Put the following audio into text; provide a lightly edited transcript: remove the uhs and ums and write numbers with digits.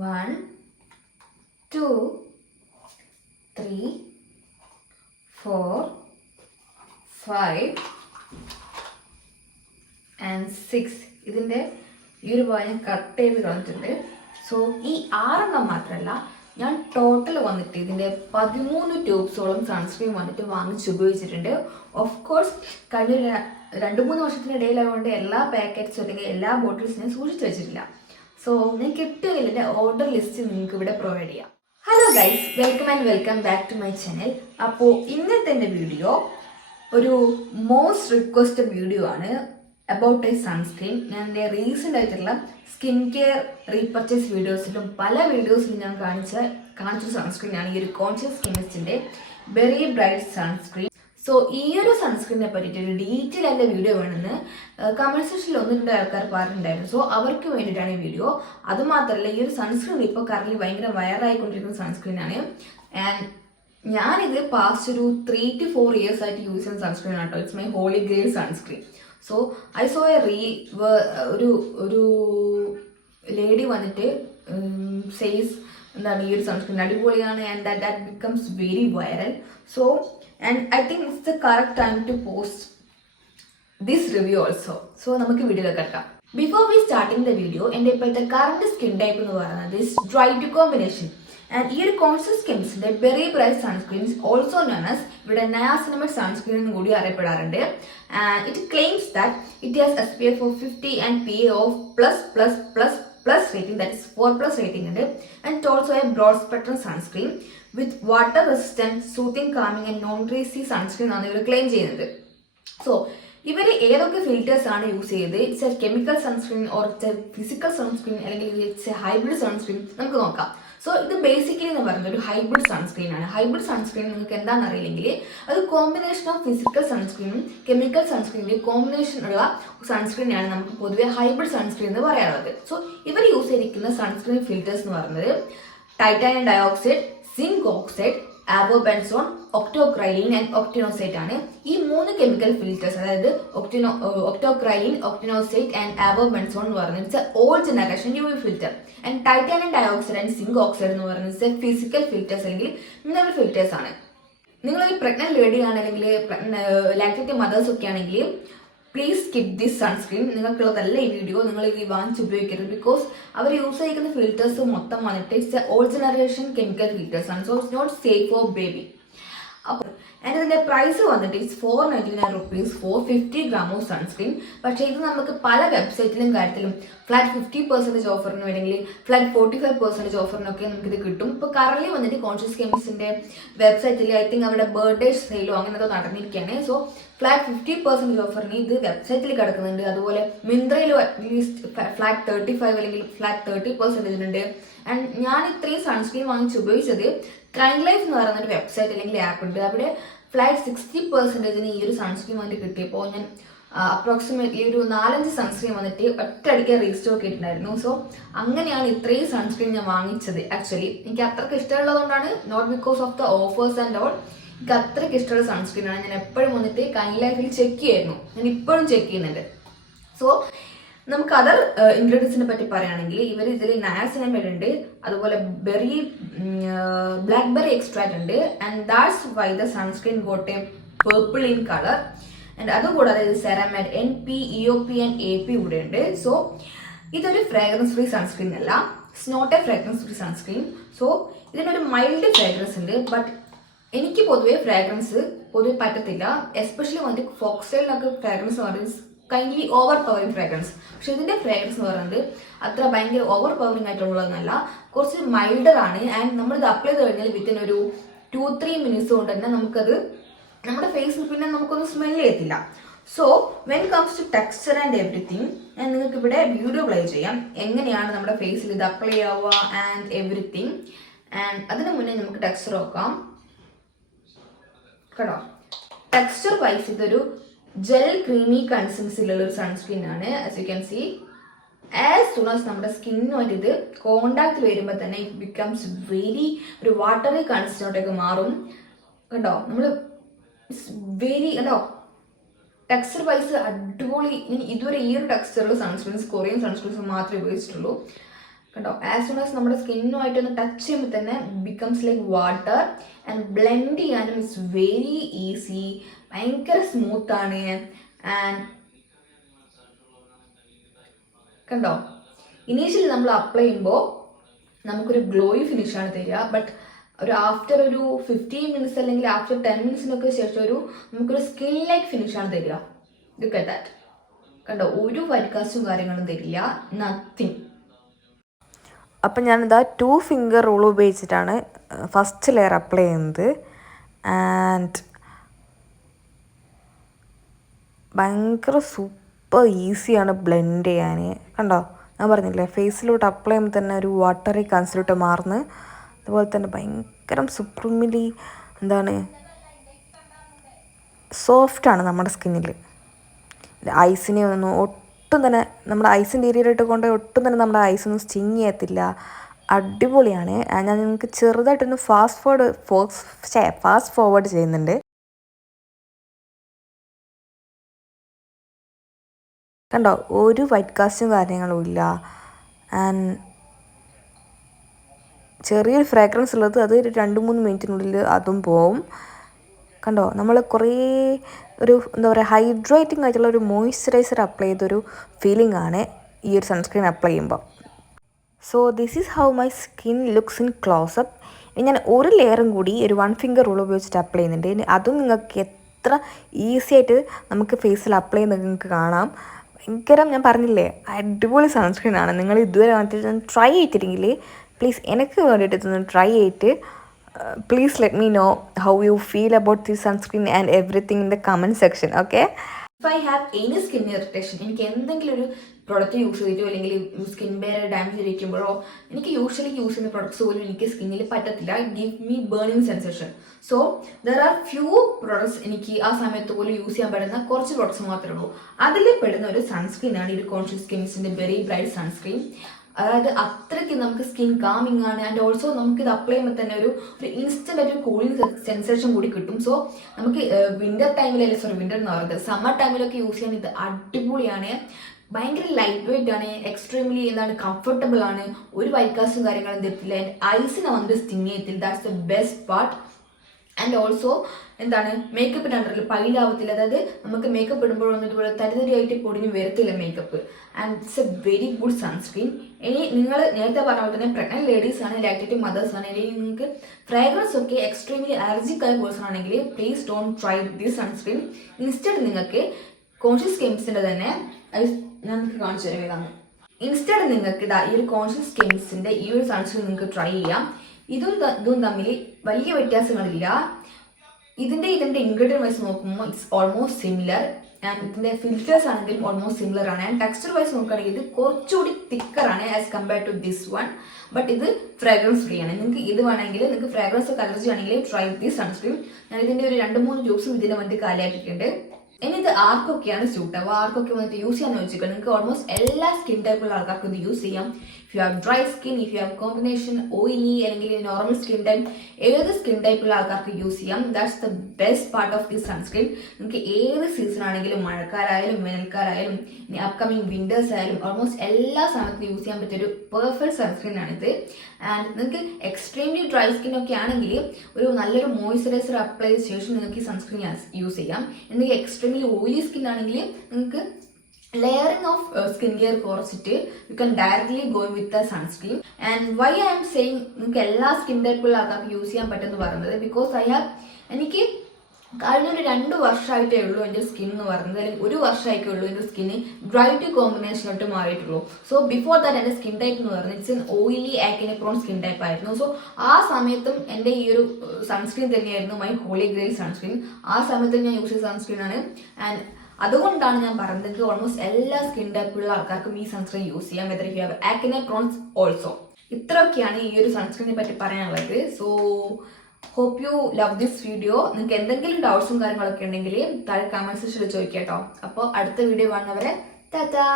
1, 2, 3, 4, 5 and 6. ഇതിൻ്റെ ഈ ഒരു ഭാഗം കട്ട് ചെയ്ത് കളഞ്ഞിട്ടുണ്ട്. സോ ഈ 6 മാത്രമല്ല, ഞാൻ ടോട്ടൽ വന്നിട്ട് ഇതിൻ്റെ 13 ട്യൂബ്സോളം സൺസ്ക്രീൻ വന്നിട്ട് വാങ്ങിച്ച് ഉപയോഗിച്ചിട്ടുണ്ട്. ഓഫ് കോഴ്സ് കഴിഞ്ഞ 2-3 വർഷത്തിനിടയിലായതുകൊണ്ട് എല്ലാ പാക്കറ്റ്സും അല്ലെങ്കിൽ എല്ലാ ബോട്ടിൽസും ഞാൻ സൂക്ഷിച്ച് വെച്ചിട്ടില്ല. സോ ഞാൻ കിട്ടുകയില്ല, ഓർഡർ ലിസ്റ്റ് നിങ്ങൾക്ക് ഇവിടെ പ്രൊവൈഡ് ചെയ്യാം. Hello guys, welcome back to my channel. അപ്പോൾ ഇന്നത്തെ എൻ്റെ വീഡിയോ ഒരു മോസ്റ്റ് റിക്വസ്റ്റഡ് വീഡിയോ ആണ് അബൌട്ട് എ സൺസ്ക്രീൻ. ഞാൻ എൻ്റെ റീസെൻ്റ് ആയിട്ടുള്ള സ്കിൻ കെയർ റീപർച്ചേസ് വീഡിയോസിലും പല വീഡിയോസിലും ഞാൻ കാണിച്ച സൺസ്ക്രീനാണ് ഈ ഒരു കോൺഷ്യസ് സ്കിന്നിസ്റ്റിൻ്റെ വെരി ബ്രൈറ്റ് സൺസ്ക്രീൻ. സോ ഈ ഒരു സൺസ്ക്രീനെ പറ്റിയിട്ട് ഒരു ഡീറ്റെയിൽ ആയിട്ടുള്ള വീഡിയോ വേണമെന്ന് കമന്റ് സെക്ഷനിൽ 1-2 ആൾക്കാർ പറഞ്ഞിട്ടുണ്ടായിരുന്നു. സോ അവർക്ക് വേണ്ടിയിട്ടാണ് ഈ വീഡിയോ. അതുമാത്രമല്ല, ഈ ഒരു സൺസ്ക്രീൻ ഇപ്പോൾ കറന്റ് ഭയങ്കര വൈറലായിക്കൊണ്ടിരിക്കുന്ന സൺസ്ക്രീനാണ്. ആൻഡ് ഞാനിത് പാസ്റ്റ് ഒരു 3 to 4 years ആയിട്ട് യൂസ് ചെയ്യുന്ന സൺസ്ക്രീൻ ആട്ടോ. It's my holy grail sunscreen. So I saw a ഒരു ലേഡി വന്നിട്ട് സേസ് എന്താണ് ഈ ഒരു സൺസ്ക്രീൻ അടിപൊളിയാണ് and that becomes very viral. So and I think it's the correct time to post this review also. So നമുക്ക് വീഡിയോയിലേക്ക് കിടക്കാം. Before we starting the video, എൻ്റെ ഇപ്പോഴത്തെ കറണ്ട് സ്കിൻ ടൈപ്പ് എന്ന് പറയുന്നത് ഡ്രൈ ടു കോമ്പിനേഷൻ. ആൻഡ് ഈ ഒരു conscious സ്കിൻസിന്റെ very bright sunscreens also known as ഇവിടെ നയാസിനമൈഡ് സൺസ്ക്രീൻ എന്ന് കൂടി അറിയപ്പെടാറുണ്ട്. And it claims that it has SPF of 50 and PA of plus rating, that is 4+ rating ഉണ്ട്. And it also a broad spectrum sunscreen with water resistant, soothing, calming and non-greasy sunscreen ആണ് ഇവർ claim ചെയ്യുന്നത്. So ഇവർ ഏതൊക്കെ filters ആണ് use ചെയ്തത്? It's a chemical sunscreen or it's a physical sunscreen അല്ലെങ്കിൽ it's a hybrid sunscreen, നമുക്ക് നോക്കാം. സോ ഇത് ബേസിക്കലി എന്ന് പറയുന്നത് ഒരു ഹൈബ്രിഡ് സൺസ്ക്രീൻ ആണ്. ഹൈബ്രിഡ് സൺസ്ക്രീൻ നിങ്ങൾക്ക് എന്താണെന്ന് അറിയില്ലെങ്കിൽ അത് കോമ്പിനേഷൻ ഓഫ് ഫിസിക്കൽ സൺസ്ക്രീനും കെമിക്കൽ സൺസ്ക്രീനിന്റെ കോമ്പിനേഷൻ ഉള്ള സൺസ്ക്രീനാണ് നമുക്ക് പൊതുവെ ഹൈബ്രിഡ് സൺസ്ക്രീൻ എന്ന് പറയാറുള്ളത്. സോ ഇവർ യൂസ് ചെയ്തിരിക്കുന്ന സൺസ്ക്രീൻ ഫിൽറ്റേഴ്സ് എന്ന് പറയുന്നത് titanium dioxide, zinc oxide, avobenzone, octocrylene and octinoxate ആണ്. ഈ 3 കെമിക്കൽ ഫിൽറ്റേഴ്സ്, അതായത് ഒക്ടോക്രൈലിൻ, ഒക്ടിനോസൈറ്റ് ആൻഡ് ആവോബെൻസോൺ എന്ന് പറയുന്നത് it's a old generation UV filter. And titanium dioxide and zinc oxide എന്ന് പറയുന്നത് ഇറ്റ്സ് എ ഫിസിക്കൽ ഫിൽറ്റേഴ്സ് അല്ലെങ്കിൽ മിനറൽ ഫിൽറ്റേഴ്സ് ആണ്. നിങ്ങളൊരു പ്രഗ്നന്റ് ലേഡി ആണെങ്കിൽ ലാക്ടേറ്റിംഗ് മദേഴ്സ് ഒക്കെ ആണെങ്കിൽ പ്ലീസ് സ്കിപ്പ് ദിസ് സൺസ്ക്രീൻ. നിങ്ങൾക്കുള്ളതല്ല ഈ വീഡിയോ. നിങ്ങൾ ഇത് വാങ്ങിച്ച് ഉപയോഗിക്കരുത്. ബിക്കോസ് അവർ യൂസ് ചെയ്യുന്ന ഫിൽറ്റേഴ്സ് മൊത്തം വന്നിട്ട് it's old generation chemical filters ആണ്. So it's not safe for baby. അപ്പോൾ ഇതിന്റെ പ്രൈസ് വന്നിട്ട് it's 499 rupees for 50 gram of sunscreen. പക്ഷേ ഇത് നമുക്ക് പല വെബ്സൈറ്റിലും കാര്യത്തിലും ഫ്ലാറ്റ് 50% ഓഫറിനും അല്ലെങ്കിൽ ഫ്ലാറ്റ് 45% ഓഫറിനൊക്കെ നമുക്കിത് കിട്ടും. ഇപ്പോൾ കറന്റ് വന്നിട്ട് കോൺഷ്യസ് കെമിസ്റ്റിന്റെ വെബ്സൈറ്റിൽ ഐ തിങ്ക് അവിടെ ബർത്ത്ഡേ സെയിലോ അങ്ങനത്തെ നടന്നിരിക്കുകയാണ്. സോ ഫ്ലാറ്റ് 50% ഓഫറിന് ഇത് വെബ്സൈറ്റിൽ കിടക്കുന്നുണ്ട്. അതുപോലെ മിന്ത്രയിലും അറ്റ്ലീസ്റ്റ് ഫ്ലാറ്റ് 35 അല്ലെങ്കിൽ ഫ്ലാറ്റ് 30% ഉണ്ട്. ആൻഡ് ഞാൻ ഇത്രയും സൺസ്ക്രീൻ വാങ്ങിച്ച് ഉപയോഗിച്ചത് കൈൻഡ് ലൈഫ് എന്ന് പറയുന്ന ഒരു വെബ്സൈറ്റ് അല്ലെങ്കിൽ ആപ്പ് ഉണ്ട്. അവിടെ ഫ്ലാറ്റ് 60% ഈ ഒരു സൺസ്ക്രീൻ വന്നിട്ട് കിട്ടിയപ്പോൾ ഞാൻ അപ്രോക്സിമേറ്റ്ലി ഒരു 4-5 സൺസ്ക്രീൻ വന്നിട്ട് ഒറ്റയടിക്ക് റീസ്റ്റോക്ക് ചെയ്തിട്ടുണ്ടായിരുന്നു. സോ അങ്ങനെയാണ് ഇത്രയും സൺസ്ക്രീൻ ഞാൻ വാങ്ങിച്ചത്. ആക്ച്വലി എനിക്ക് അത്രയ്ക്ക് ഇഷ്ടമുള്ളതുകൊണ്ടാണ്, not because of the offers and all. എനിക്ക് അത്രയ്ക്ക് ഇഷ്ടമുള്ള സൺസ്ക്രീനാണ്. ഞാൻ എപ്പോഴും വന്നിട്ട് കൈൻഡ് ലൈഫിൽ ചെക്ക് ചെയ്യായിരുന്നു. ഞാൻ ഇപ്പോഴും ചെക്ക് ചെയ്യുന്നുണ്ട്. സോ നമുക്ക് അതർ ഇൻഗ്രീഡിയൻസിനെ പറ്റി പറയുകയാണെങ്കിൽ ഇവർ ഇതിൽ നയാസിനമൈഡ് ഉണ്ട്, അതുപോലെ ബ്ലാക്ക്ബെറി എക്സ്ട്രാക്ട് ഉണ്ട്. And that's why the sunscreen got a purple in colour. ആൻഡ് അതുകൂടാതെ ഇത് ceramide NP, EOP and AP കൂടെ ഉണ്ട്. സോ ഇതൊരു ഫ്രാഗ്രൻസ് ഫ്രീ സൺസ്ക്രീൻ അല്ല. It's not a fragrance free sunscreen. So ഇതിനൊരു മൈൽഡ് ഫ്രാഗ്രൻസ് ഉണ്ട്. ബട്ട് എനിക്ക് പൊതുവെ ഫ്രാഗ്രൻസ് പറ്റത്തില്ല. എസ്പെഷ്യലി വന്നിട്ട് ഫോക്സ്റ്റൈലിനൊക്കെ ഫ്രാഗ്രൻസ് പറയുന്നത് കൈൻഡ്ലി ഓവർ പവറിങ് ഫ്രാഗ്രൻസ്. പക്ഷെ ഇതിന്റെ ഫ്രാഗ്രൻസ് എന്ന് പറയുന്നത് അത്ര ഭയങ്കര ഓവർ പവറിങ് ആയിട്ടുള്ളതെന്നല്ല, കുറച്ച് മൈൽഡർ ആണ്. ആൻഡ് നമ്മളിത് അപ്ലൈ ചെയ്ത് കഴിഞ്ഞാൽ വിത്തിൻ ഒരു 2-3 minutes കൊണ്ട് തന്നെ നമുക്കത് നമ്മുടെ ഫേസിൽ പിന്നെ നമുക്കൊന്നും സ്മെൽ ചെയ്യത്തില്ല. So when comes to texture and everything, ഞാൻ നിങ്ങൾക്ക് ഇവിടെ വീഡിയോ പ്ലേ ചെയ്യാം എങ്ങനെയാണ് നമ്മുടെ ഫേസിൽ ഇത് അപ്ലൈ ആവുക ആൻഡ് എവറിത്തിങ്. ആൻഡ് അതിന് മുന്നേ നമുക്ക് ടെക്സ്ചർ നോക്കാം കേട്ടോ. ടെക്സ്ചർ വൈസ് ഇതൊരു ജെൽ ക്രീമി കൺസിസ്റ്റൻസിലുള്ള ഒരു സൺസ്ക്രീൻ ആണ്. As you can see, as soon as നമ്മുടെ സ്കിന്നുമായിട്ട് ഇത് കോണ്ടാക്ട് വരുമ്പോൾ തന്നെ ഇറ്റ് ബിക്കംസ് വെരി ഒരു വാട്ടറി കൺസിസ്റ്റൻറ്റോട്ടൊക്കെ മാറും കേട്ടോ. നമ്മൾ വെരി കേട്ടോ ടെക്സ്ചർ വൈസ് അടിപൊളി. ഞാൻ ഇതുവരെ ഈ ഒരു ടെക്സ്ചറുള്ള സൺസ്ക്രീൻസ് കൊറിയൻ സൺസ്ക്രീൻസ് മാത്രമേ ഉപയോഗിച്ചിട്ടുള്ളൂ. കണ്ടോ, ആസ് സൂൺ ആസ് നമ്മുടെ സ്കിന്നുമായിട്ടൊന്ന് ടച്ച് ചെയ്യുമ്പോൾ തന്നെ becomes like water and blend ചെയ്യാനും ഇറ്റ്സ് വെരി ഈസി, ഭയങ്കര സ്മൂത്താണ്. ആൻഡ് കണ്ടോ, ഇനീഷ്യലി നമ്മൾ അപ്ലൈ ചെയ്യുമ്പോൾ നമുക്കൊരു ഗ്ലോയി ഫിനിഷാണ് തരിക. ബട്ട് ആഫ്റ്റർ ഒരു 15 മിനിറ്റ്സ് അല്ലെങ്കിൽ ആഫ്റ്റർ 10 മിനിറ്റ്സിനൊക്കെ ശേഷം നമുക്കൊരു സ്കിൻ ലൈക്ക് ഫിനിഷാണ് തരിക. Look at that. കണ്ടോ, ഒരു വൈറ്റ് കാസ്റ്റും കാര്യങ്ങളും തരില്ല, നത്തിങ്. അപ്പം ഞാനിതാ 2 ഫിംഗർ റൂൾ ഉപയോഗിച്ചിട്ടാണ് ഫസ്റ്റ് ലെയർ അപ്ലൈ ചെയ്യുന്നത്. ആൻഡ് ഭയങ്കര സൂപ്പർ ഈസിയാണ് ബ്ലെൻഡ് ചെയ്യാൻ. കണ്ടോ, ഞാൻ പറഞ്ഞില്ലേ ഫേസിലോട്ട് അപ്ലൈ ചെയ്യുമ്പോൾ തന്നെ ഒരു വാട്ടറി കൺസിലോട്ട് മാറുന്നു. അതുപോലെ തന്നെ ഭയങ്കര സുപ്രീംലി സോഫ്റ്റാണ് നമ്മുടെ സ്കിന്നിൽ. ഐസിനെ ഒന്നും ഒട്ടും തന്നെ നമ്മുടെ ഐസിൻ്റെ ഏരിയയിലിട്ട് കൊണ്ട് ഒട്ടും തന്നെ നമ്മുടെ ഐസൊന്നും സ്റ്റിങ് ചെയ്യത്തില്ല. അടിപൊളിയാണ്. ഞാൻ നിങ്ങൾക്ക് ചെറുതായിട്ടൊന്ന് ഫാസ്റ്റ് ഫോർവേഡ് ചെയ്യുന്നുണ്ട്. കണ്ടോ, ഒരു വൈറ്റ് കാസ്റ്റും കാര്യങ്ങളും ഇല്ല. ആൻഡ് ചെറിയൊരു ഫ്രാഗ്രൻസ് ഉള്ളത്, അത് 2-3 മിനിറ്റിനുള്ളിൽ അതും പോവും. കണ്ടോ, നമ്മൾ കുറേ ഒരു ഹൈഡ്രേറ്റിംഗ് ആയിട്ടുള്ള ഒരു മോയ്സ്ചറൈസർ അപ്ലൈ ചെയ്തൊരു ഫീലിംഗ് ആണ് ഈ ഒരു സൺസ്ക്രീൻ അപ്ലൈ ചെയ്യുമ്പോൾ. So this is how my skin looks in close-up. ഞാൻ ഒരു ലെയറും കൂടി ഒരു 1 ഫിംഗർ റൂൾ ഉപയോഗിച്ചിട്ട് അപ്ലൈ ചെയ്യുന്നുണ്ട്. അതും നിങ്ങൾക്ക് എത്ര ഈസി ആയിട്ട് നമുക്ക് ഫേസിൽ അപ്ലൈ ചെയ്യുന്നത് നിങ്ങൾക്ക് കാണാം. ഭയങ്കര, ഞാൻ പറഞ്ഞില്ലേ, അടിപൊളി സൺസ്ക്രീനാണ്. നിങ്ങൾ ഇതുവരെ വന്നിട്ട് ട്രൈ ചെയ്തിട്ടെങ്കിൽ പ്ലീസ് എനിക്ക് വേണ്ടിയിട്ട് ഇതൊന്ന് ട്രൈ ചെയ്തിട്ട് please let me know how you feel about this sunscreen and everything in the comment section, okay? If I have any skin irritation, എനിക്ക് എന്തെങ്കിലും ഒരു പ്രോഡക്റ്റ് യൂസ് ചെയ്തിട്ടോ അല്ലെങ്കിൽ സ്കിൻ ബെയർ ഡാമേജ് ചെയ്തിരിക്കുമ്പോഴോ എനിക്ക് യൂഷ്വലി യൂസ് ചെയ്യുന്ന products പോലും എനിക്ക് സ്കിന്നിൽ പറ്റത്തില്ല. Give me burning sensation. So there are few products എനിക്ക് ആ സമയത്ത് പോലും യൂസ് ചെയ്യാൻ പറ്റുന്ന കുറച്ച് പ്രോഡക്ട്സ് മാത്രമേ ഉള്ളൂ. അതിൽ പെടുന്ന ഒരു സൺസ്ക്രീനാണ് ഈ കോൺഷ്യസ് സ്കിൻസിന്റെ വെരി ബ്രൈറ്റ് സൺസ്ക്രീൻ. അതായത് അത്രയ്ക്ക് നമുക്ക് സ്കിൻ കാമിങ് ആണ്. ആൻഡ് ഓൾസോ നമുക്ക് ഇത് അപ്ലൈ ചെയ്യുമ്പോൾ തന്നെ ഒരു ഇൻസ്റ്റന്റ് ആയിട്ട് കൂളിംഗ് സെൻസേഷൻ കൂടി കിട്ടും. സോ നമുക്ക് വിന്റർ ടൈമിലല്ലേ, വിന്റർ എന്ന് പറയുന്നത് സമ്മർ ടൈമിലൊക്കെ യൂസ് ചെയ്യാൻ ഇത് അടിപൊളിയാണ്. ഭയങ്കര ലൈറ്റ് വെയിറ്റ് ആണ്, എക്സ്ട്രീംലി കംഫർട്ടബിൾ ആണ്, ഒരു വൈറ്റ് കാസ്റ്റും കാര്യങ്ങളും തരത്തില്ല. ആൻഡ് ഐസിനെ വന്നിട്ട് സ്റ്റിങ് ചെയ്യത്തില്ല. That's the best part. And also മേക്കപ്പിൻ്റെ അണ്ടറിൽ പൈലാവത്തില്ല. അതായത് നമുക്ക് മേക്കപ്പ് ഇടുമ്പോഴൊന്നും ഇതുപോലെ തരിതരിയായിട്ട് പൊടിഞ്ഞ് വരത്തില്ല makeup. And it's A very good sunscreen. ഇനി നിങ്ങൾ നേരത്തെ പറഞ്ഞ പോലെ തന്നെ പ്രഗ്നന്റ് ലേഡീസ് ആണ്, ലാക്ടേറ്റിംഗ് മദേഴ്സ് ആണ്, അല്ലെങ്കിൽ നിങ്ങൾക്ക് ഫ്രാഗ്രൻസ് ഒക്കെ എക്സ്ട്രീംലി അലർജിക് ആയ പേഴ്സൺ ആണെങ്കിൽ please don't try this sunscreen. Instead നിങ്ങൾക്ക് കോൺഷ്യസ് സ്കിൻസിൻ്റെ തന്നെ ഞാൻ നിങ്ങൾക്ക് കാണിച്ചു തരാം ഏതാണ്. ഇൻസ്റ്റഡ് നിങ്ങൾക്ക് ഈ ഒരു കോൺഷ്യസ് സ്കിൻസിൻ്റെ ഈ ഒരു സൺസ്ക്രീൻ നിങ്ങൾക്ക് ട്രൈ ചെയ്യാം. ഇതും തമ്മിൽ വലിയ വ്യത്യാസങ്ങളില്ല. ഇതിന്റെ ഇൻഗ്രീഡിയൻറ്റ് വൈസ് നോക്കുമ്പോൾ ഇറ്റ്സ് ഓൾമോസ്റ്റ് സിമിലർ. ആൻഡ് ഇതിന്റെ ഫിൽറ്റേഴ്സ് ആണെങ്കിലും ഓൾമോസ്റ്റ് സിമിലർ ആണ്. ആൻഡ് ടെക്സ്ചർ വൈസ് നോക്കുകയാണെങ്കിൽ ഇത് കുറച്ചുകൂടി തിക്കറാണ് as compared to this one. But ഇത് ഫ്രാഗ്രൻസ് ഫ്രീ ആണ്. നിങ്ങൾക്ക് ഇത് വേണമെങ്കിൽ, നിങ്ങൾക്ക് ഫ്രാഗ്രൻസ് ഒക്കെ അലർജി ആണെങ്കിൽ ട്രൈ ദിസ് സൺസ്ക്രീൻ. ഞാൻ ഇതിന്റെ ഒരു 2-3 ട്യൂബ്സും ഇതിന് വേണ്ടി കാലിയാക്കിയിട്ടുണ്ട്. ഇനി ഇത് ആർക്കൊക്കെയാണ് സ്യൂട്ട് ആവുക, ആർക്കൊക്കെ വന്നിട്ട് യൂസ് ചെയ്യാന്ന് വെച്ചിട്ട് നിങ്ങൾക്ക് ഓൾമോസ്റ്റ് എല്ലാ സ്കിൻ ടൈപ്പുള്ള ആൾക്കാർക്ക് ഇത് യൂസ് ചെയ്യാം. If you have dry skin, if you have combination oily അല്ലെങ്കിൽ നോർമൽ സ്കിൻ ടൈപ്പ്, ഏത് സ്കിൻ ടൈപ്പുള്ള ആൾക്കാർക്ക് യൂസ് ചെയ്യാം. That's the best part of this sunscreen. നിങ്ങൾക്ക് ഏത് സീസൺ ആണെങ്കിലും, മഴക്കാലായാലും വേനൽക്കാലായാലും ഇനി അപ്കമിങ് വിന്റേഴ്സ് ആയാലും ഓൾമോസ്റ്റ് എല്ലാ സമയത്തും യൂസ് ചെയ്യാൻ പറ്റിയ ഒരു പെർഫെക്റ്റ് സൺസ്ക്രീൻ ആണിത്. ആൻഡ് നിങ്ങൾക്ക് എക്സ്ട്രീംലി ഡ്രൈ സ്കിൻ ഒക്കെ ആണെങ്കിൽ ഒരു നല്ലൊരു മോയ്സ്ചറൈസർ അപ്ലൈ ചെയ്ത ശേഷം നിങ്ങൾക്ക് ഈ സൺസ്ക്രീൻ യൂസ് ചെയ്യാം. എന്തെങ്കിലും എക്സ്ട്രീംലി ഓയിലി സ്കിൻ ആണെങ്കിൽ നിങ്ങൾക്ക് layering of skincare കുറച്ചിട്ട് you can directly go with the sunscreen. And why I am saying നിങ്ങൾക്ക് എല്ലാ സ്കിൻ ടൈപ്പുള്ള ആൾക്കാർക്ക് യൂസ് ചെയ്യാൻ പറ്റുമെന്ന് പറയുന്നത്, ബിക്കോസ് എനിക്ക് കഴിഞ്ഞൊരു 2 വർഷമായിട്ടേ ഉള്ളൂ എൻ്റെ സ്കിൻ എന്ന് പറയുന്നത്, അല്ലെങ്കിൽ 1 വർഷമായിട്ടേ ഉള്ളൂ എൻ്റെ സ്കിന്ന് ഡ്രൈ ടു കോമ്പിനേഷനോട്ട് മാറിയിട്ടുള്ളൂ. സോ ബിഫോർ ദാറ്റ് എൻ്റെ സ്കിൻ ടൈപ്പ് എന്ന് പറയുന്നത് it's an oily acne prone skin type ആയിരുന്നു. സോ ആ സമയത്തും എൻ്റെ ഈ ഒരു സൺസ്ക്രീൻ തന്നെയായിരുന്നു മൈ ഹോളി ഗ്രെയിൽ സൺസ്ക്രീൻ. ആ സമയത്തും ഞാൻ യൂസ് ചെയ്ത സൺസ്ക്രീൻ ആണ്. ആൻഡ് അതുകൊണ്ടാണ് ഞാൻ പറയുന്നത് ഓൾമോസ്റ്റ് എല്ലാ സ്കിൻ ടൈപ്പുള്ള ആൾക്കാർക്കും ഈ സൺസ്ക്രീൻ യൂസ് ചെയ്യാം, whether you have acne prones also. ഇത്രയൊക്കെയാണ് ഈ ഒരു സൺസ്ക്രീനെ പറ്റി പറയാനുള്ളത്. So hope you love this video. നിങ്ങൾക്ക് എന്തെങ്കിലും ഡൗട്ട്സും കാര്യങ്ങളൊക്കെ ഉണ്ടെങ്കിൽ താഴെ കമന്റ് സെക്ഷനിൽ ചോദിക്കാം കേട്ടോ. അപ്പോൾ അടുത്ത വീഡിയോ കാണുന്നവരെ ടാറ്റാ.